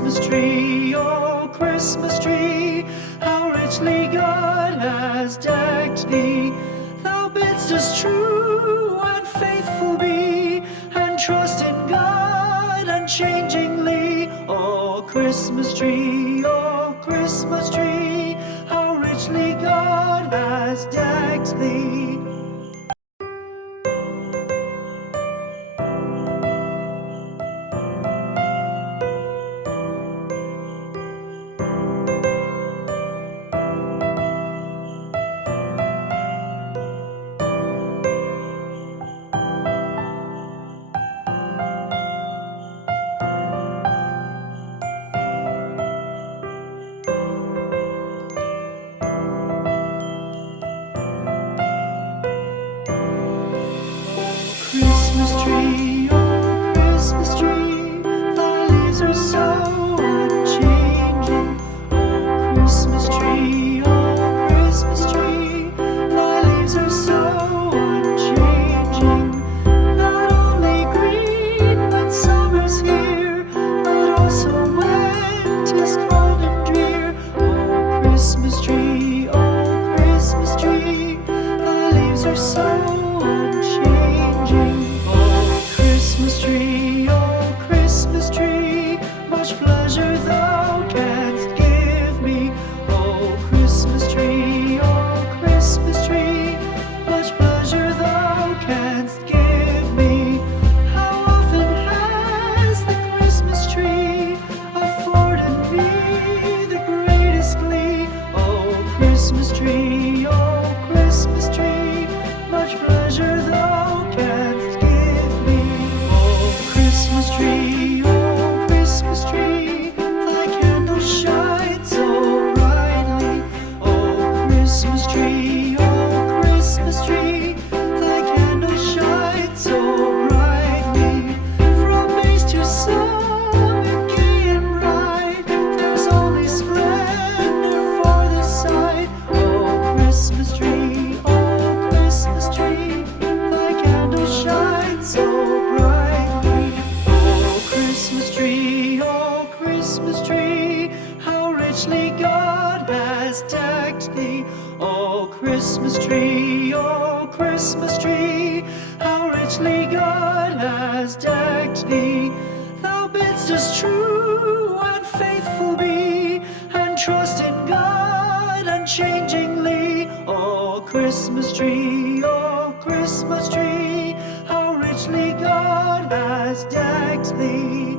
Christmas tree, oh Christmas tree, how richly God has decked thee. Thou bidst us true and faithful be, and trust in God unchangingly. Oh Christmas tree, how richly God has decked thee. Christmas tree, oh Christmas tree, thy leaves are so unchanging. Oh Christmas tree, thy leaves are so unchanging. Not only green when summer's here, but also when 'tis cold and drear. Oh Christmas tree, thy leaves are so unchanging. Oh Christmas tree, much pleasure thou canst give me. Oh Christmas tree, much pleasure thou canst give me. How often has the Christmas tree afforded me the greatest glee? Oh Christmas tree, much pleasure thou canst give me. Oh Christmas tree, thy candles shine so brightly. Oh Christmas tree, thy candles shine so brightly. From base to summit, gay and bright, there's only splendor for the sight. Oh Christmas tree, thy candles shine so brightly. Oh Christmas tree, how richly God has decked thee. Oh Christmas tree, how richly God has decked thee. Thou bidst us true and faithful be, and trust in God unchangingly. Oh Christmas tree, how richly God has decked thee.